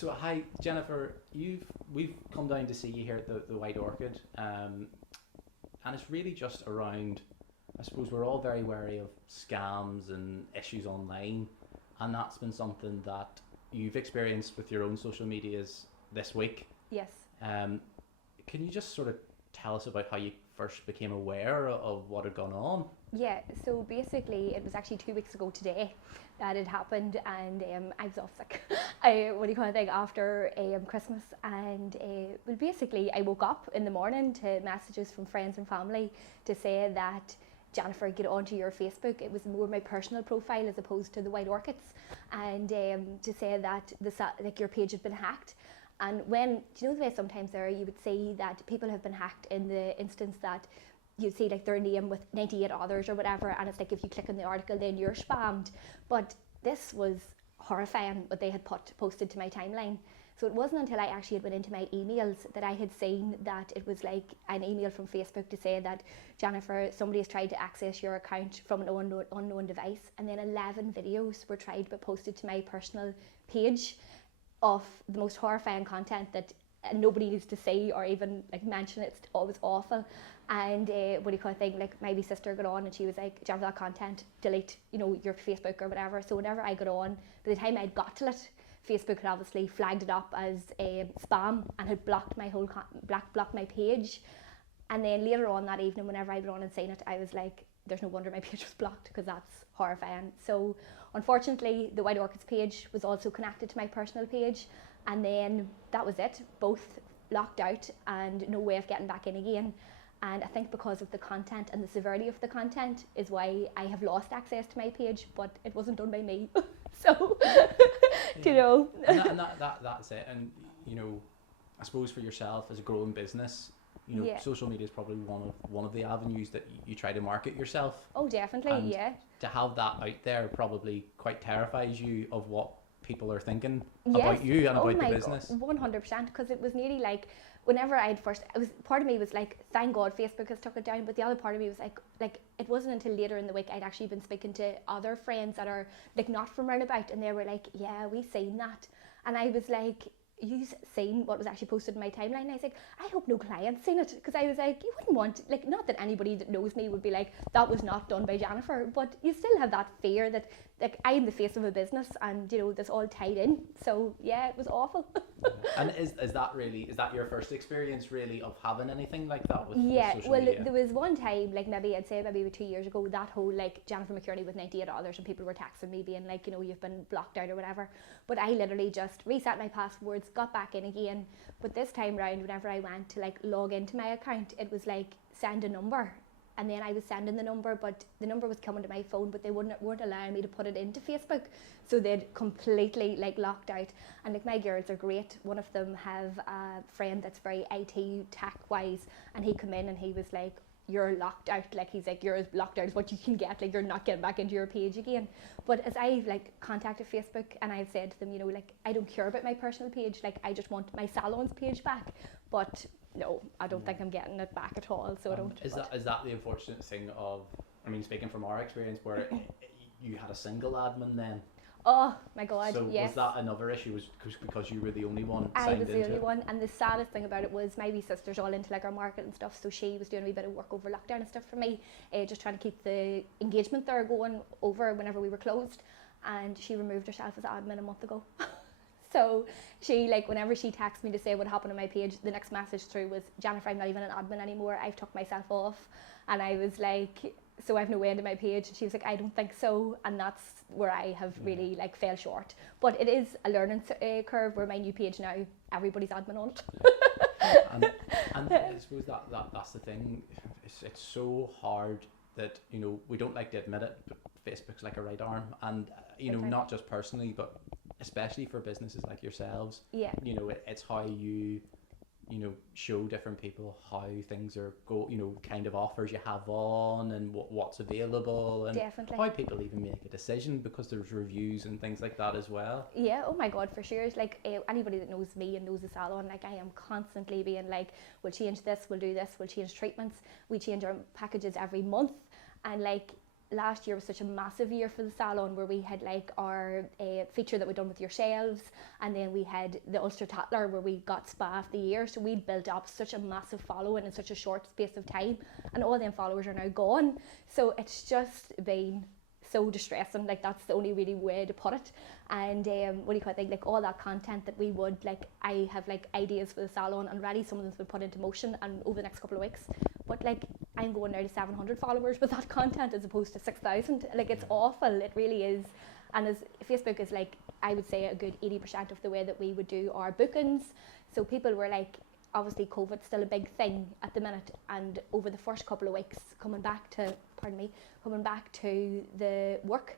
So hi Jennifer, we've come down to see you here at the White Orchid, and it's really just around. I suppose we're all very wary of scams and issues online, and that's been something that you've experienced with your own social medias this week. Yes. Um, can you just sort of tell us about how you first became aware of what had gone on? Yeah, so basically it was actually 2 weeks ago today that it happened, and I was off sick. After Christmas, and well, basically I woke up in the morning to messages from friends and family to say that Jennifer, get onto your Facebook. It was more my personal profile as opposed to the White Orchids, and to say that your page had been hacked. And when, do you know the way sometimes there you would see that people have been hacked in the instance that you'd see like their name with 98 others or whatever, and it's like if you click on the article then you're spammed. But this was horrifying what they had posted to my timeline. So it wasn't until I actually had went into my emails that I had seen that it was like an email from Facebook to say that, Jennifer, somebody has tried to access your account from an unknown device, and then 11 videos were tried but posted to my personal page of the most horrifying content that nobody needs to see or even like mention. It's always awful. And like my wee sister got on and she was like, Jennifer, that content, delete, your Facebook or whatever. So whenever I got on, by the time I'd got to it, Facebook had obviously flagged it up as spam and had blocked my whole blocked my page. And then later on that evening, whenever I got on and seen it, I was like, there's no wonder my page was blocked, because that's horrifying. So unfortunately, the White Orchids page was also connected to my personal page, and then that was it. Both locked out and no way of getting back in again. And I think because of the content and the severity of the content is why I have lost access to my page, but it wasn't done by me. So, Yeah. And that's it. And, I suppose for yourself as a growing business, Yeah. social media is probably one of the avenues that you try to market yourself. Oh, definitely, And yeah. to have that out there probably quite terrifies you of what people are thinking Yes. about you and Oh about my the business. God, 100%, because it was nearly like, whenever part of me was like, thank God Facebook has took it down, but the other part of me was like it wasn't until later in the week I'd actually been speaking to other friends that are like not from roundabout, and they were like, yeah, we seen that. And I was like, you seen what was actually posted in my timeline? And I was like, I hope no clients seen it, because I was like, you wouldn't want, like, not that anybody that knows me would be like, that was not done by Jennifer, but you still have that fear that like I'm the face of a business, and that's all tied in. So yeah, it was awful. And is that your first experience really of having anything like that with social well, media? there was one time, like maybe I'd say maybe 2 years ago, that whole like Jennifer McKearney with 98 others, and people were texting me being like, you've been blocked out or whatever. But I literally just reset my passwords, got back in again. But this time round, whenever I went to like log into my account, it was like send a number. And then I was sending the number, but the number was coming to my phone, but they weren't allowing me to put it into Facebook. So they'd completely like locked out. And like my girls are great. One of them have a friend that's very IT tech wise, and he come in and he was like, you're locked out. Like he's like, you're as locked out as what you can get. Like you're not getting back into your page again. But as I've like contacted Facebook and I've said to them, like I don't care about my personal page. Like I just want my salon's page back. But no, I don't think I'm getting it back at all. So I don't. Is that the unfortunate thing of? I mean, speaking from our experience, where you had a single admin then. Oh my God! So yes. was that another issue? Was because you were the only one I signed was the into only it? one, and the saddest thing about it was my wee sister's all into like our market and stuff, so she was doing a wee bit of work over lockdown and stuff for me, just trying to keep the engagement there going over whenever we were closed, and she removed herself as admin a month ago. So she, like, whenever she texted me to say what happened on my page, the next message through was, Jennifer, I'm not even an admin anymore, I've took myself off. And I was like, so I've no way into my page? And she was like, I don't think so. And that's where I have really like fell short. But it is a learning curve where my new page now, everybody's admin on it. and I suppose that's the thing. It's so hard that we don't like to admit it, but Facebook's like a right arm, and not just personally, but especially for businesses like yourselves. Yeah. It's how you show different people how things are kind of offers you have on, and what's available, and Definitely. how people even make a decision, because there's reviews and things like that as well. Yeah, oh my God, for sure. It's like anybody that knows me and knows the salon, like I am constantly being like, we'll change this, we'll do this, we'll change treatments, we change our packages every month, and like last year was such a massive year for the salon, where we had like our feature that we done with yourselves, and then we had the Ulster Tatler where we got Spa of the Year. So we'd built up such a massive following in such a short space of time, and all them followers are now gone. So it's just been so distressing. Like, that's the only really way to put it. And what do you call it, like all that content that we would, like, I have like ideas for the salon and ready, some of them have been put into motion and over the next couple of weeks, but like I'm going now to 700 followers with that content as opposed to 6,000. Like, it's awful, it really is. And as Facebook is, like, I would say a good 80% of the way that we would do our bookings. So people were like, obviously COVID's still a big thing at the minute, and over the first couple of weeks coming back to the work,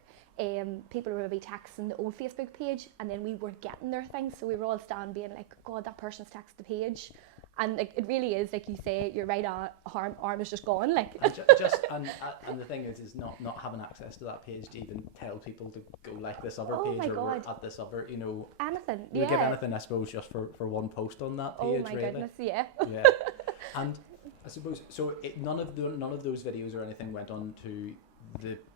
people were maybe taxing the old Facebook page, and then we weren't getting their things, so we were all standing being like, God, that person's taxed the page. And like, it really is, like you say, your right arm is just gone, like. And the thing is not having access to that page to even tell people to go like this other Oh page, my or God. at this other, you know, Anything, you would give anything, I suppose, just for one post on that page. Oh my really. goodness, yeah. Yeah. And I suppose, so none of those videos or anything went on to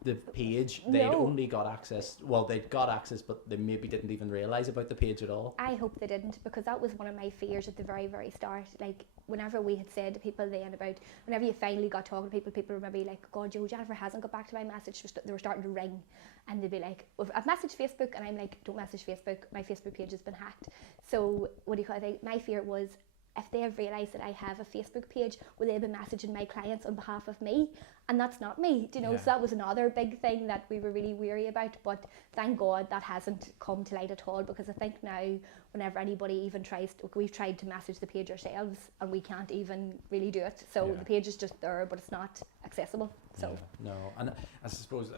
the page. They'd only got access, well, they'd got access, but they maybe didn't even realise about the page at all. I hope they didn't, because that was one of my fears at the very, very start. Like, whenever we had said to people then about, whenever you finally got talking to people were maybe like, God, Jennifer hasn't got back to my message. They were starting to ring, and they'd be like, I've messaged Facebook, and I'm like, don't message Facebook, my Facebook page has been hacked. So what do you call it? My fear was, if they have realised that I have a Facebook page, will they be messaging my clients on behalf of me? And that's not me, do you know? Yeah. So that was another big thing that we were really weary about. But thank God that hasn't come to light at all, because I think now whenever anybody even tries to, we've tried to message the page ourselves and we can't even really do it. So the page is just there, but it's not accessible. So no, and I suppose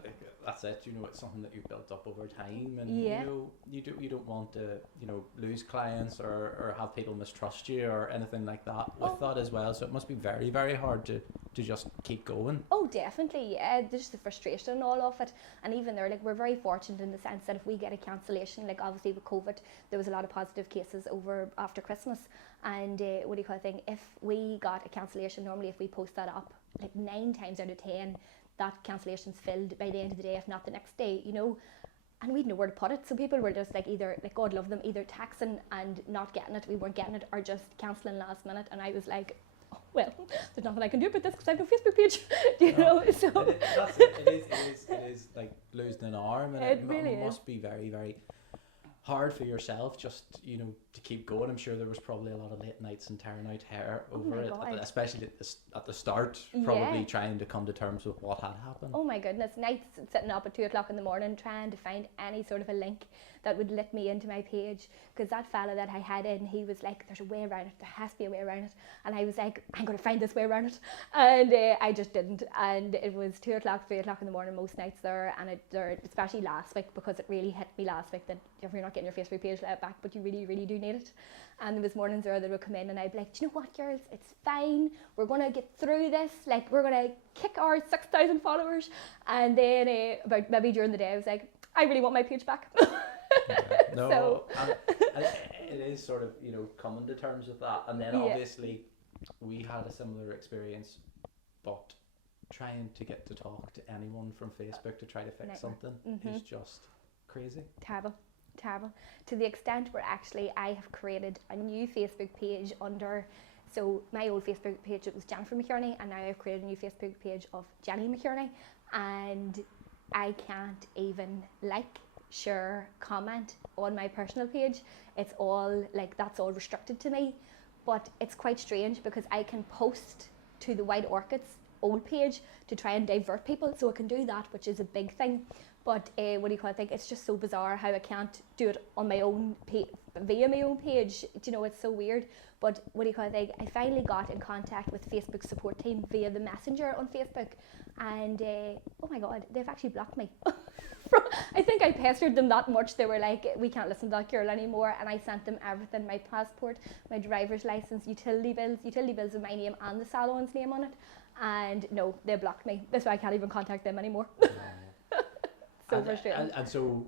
that's it. You know, it's something that you've built up over time, and Yeah. you don't want to, you know, lose clients or have people mistrust you or anything like that with that as well. So it must be very, very hard to just keep going. Oh, definitely, yeah. There's just the frustration and all of it. And even there, like, we're very fortunate in the sense that if we get a cancellation, like obviously with COVID, there was a lot of positive cases over after Christmas. And what do you call it thing? If we got a cancellation, normally if we post that up, like 9 times out of 10, that cancellation's filled by the end of the day, if not the next day, you know. And we had nowhere to put it. So people were just like, either, like, God love them, either taxing and not getting it, we weren't getting it, or just cancelling last minute. And I was like, well, there's nothing I can do about this because I have no Facebook page, you know. So it is like losing an arm, and it really must be very, very hard for yourself, just, you know, to keep going. I'm sure there was probably a lot of late nights and tearing out hair over it, especially at the start, probably trying to come to terms with what had happened. Oh my goodness, nights sitting up at 2 o'clock in the morning trying to find any sort of a link that would let me into my page, because that fella that I had in, he was like, there's a way around it, there has to be a way around it. And I was like, I'm going to find this way around it. And I just didn't. And it was 2 o'clock, 3 o'clock in the morning most nights there. And especially last week, because it really hit me last week that if you're not getting your Facebook page let back, but you really, really do need it. And there was mornings there that would come in and I'd be like, do you know what, girls, it's fine, we're going to get through this, like, we're going to kick our 6,000 followers. And then about maybe during the day I was like, I really want my page back. No, so and it is sort of, you know, coming to terms with that. And then obviously we had a similar experience, but trying to get to talk to anyone from Facebook to try to fix something is just crazy. Terrible. To the extent where actually I have created a new Facebook page under, so my old Facebook page, it was Jennifer McKearney, and now I've created a new Facebook page of Jenny McKearney, and I can't even like, share, comment on my personal page. It's all like, that's all restricted to me. But it's quite strange because I can post to the White Orchid's old page to try and divert people, so I can do that, which is a big thing. But what do you call it? It's just so bizarre how I can't do it on my own via my own page. You know, it's so weird. But what do you call it? I finally got in contact with Facebook support team via the Messenger on Facebook, and oh my God, they've actually blocked me. I think I pestered them that much. They were like, we can't listen to that girl anymore. And I sent them everything: my passport, my driver's license, utility bills with my name and the salon's name on it. And no, they blocked me. That's why I can't even contact them anymore. So frustrating. And so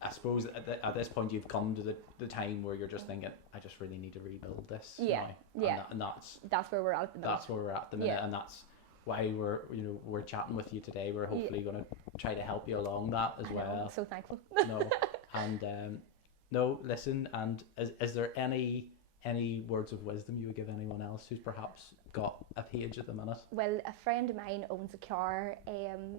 I suppose at this point you've come to the time where you're just thinking, I just really need to rebuild this. Yeah, now. yeah. And that's where we're at the minute. That's where we're at the minute, and that's why we're chatting with you today. We're hopefully going to try to help you along that as well. I'm so thankful. No, and no, listen. And is there any words of wisdom you would give anyone else who's perhaps got a page at the minute? Well, a friend of mine owns a car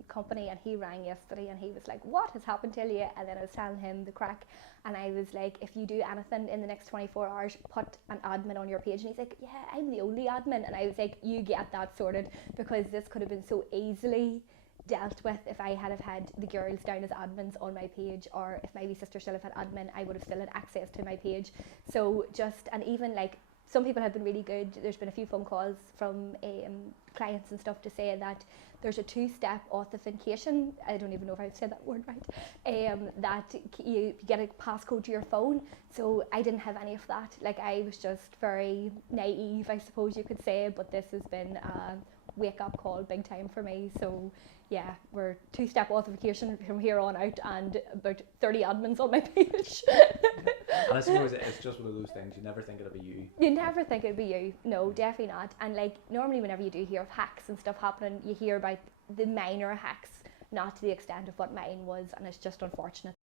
company, and he rang yesterday and he was like, what has happened to you? And then I was telling him the crack, and I was like, if you do anything in the next 24 hours, put an admin on your page. And he's like, yeah, I'm the only admin. And I was like, you get that sorted, because this could have been so easily dealt with if I had have had the girls down as admins on my page, or if my wee sister still have had admin, I would have still had access to my page. So and even like, some people have been really good. There's been a few phone calls from clients and stuff to say that there's a 2-step authentication. I don't even know if I've said that word right. That you get a passcode to your phone. So I didn't have any of that. Like, I was just very naive, I suppose you could say. But this has been a wake-up call big time for me. So yeah, we're 2-step authentication from here on out, and about 30 admins on my page. And I suppose it's just one of those things, you never think it'll be you. You never think it'd be you. No, definitely not. And like, normally whenever you do hear of hacks and stuff happening, you hear about the minor hacks, not to the extent of what mine was, and it's just unfortunate